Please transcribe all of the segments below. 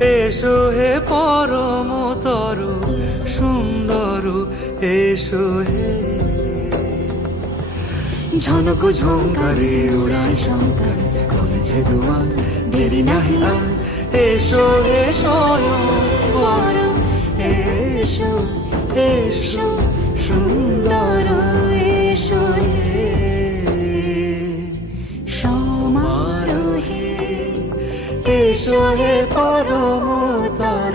এসো হে পরমতর সুন্দর, এসো হে। ঝনক ঝঙ্কারে উড়ান শঙ্কর, কমেছে দুয়ার দেরি নাহি আর। এসো হে স্বয়ং বর, এসো এসো সুন্দর, এসো হে সমারোহে। এসো হে পরমতর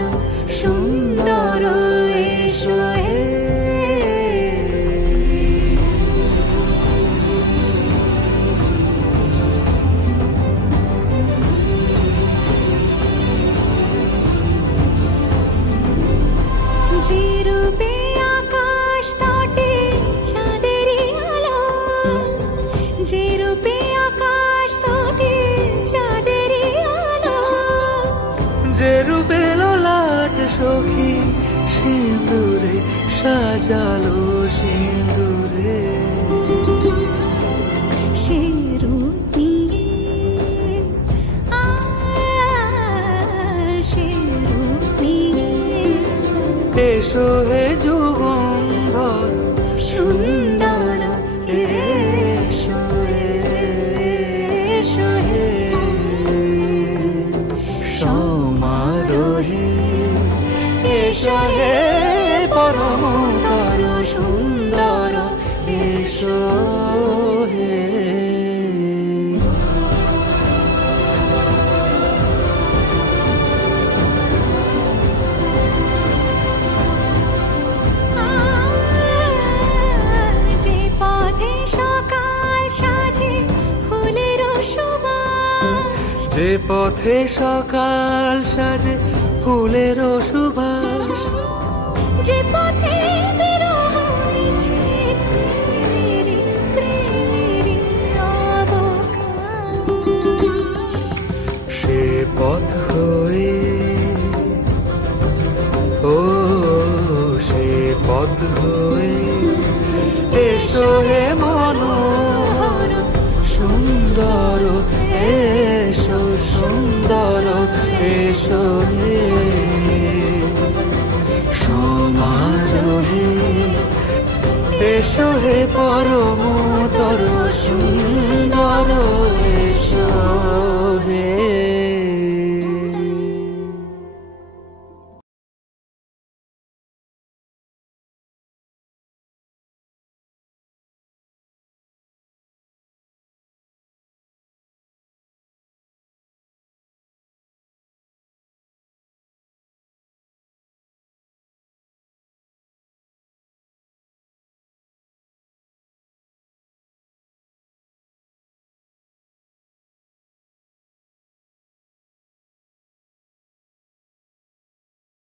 সুন্দর, এসো হে। যে রূপে আকাশ তটে চাঁদেরই আলো, যে রূপে আকাশ তটে চাঁদেরই আলো, যে রূপে ললাট সখী সিঁদুরে সাজালো সিঁদুরে। সে রূপ নিয়ে সে রূপ নিয়ে। এসো হে যুগন্ধর সুন্দর, এসো এসো হে সমারোহে। এসো হে পরমতর সুন্দর, এসো হে। যে পথে সকাল সাজে ফুলের সুবাস, যে পথে সকাল সাজে ফুলের সুবাস, যে পথে বিরহ মিছে প্রেমের প্রেমের অবকাশ। সে পথ হয়ে ও সে পথ হয়ে। এসো হে মনোহর সুন্দর, এসো সুন্দর, এসো হে সমারোহে। এসো হে পরমতর সুন্দর, এসো হে।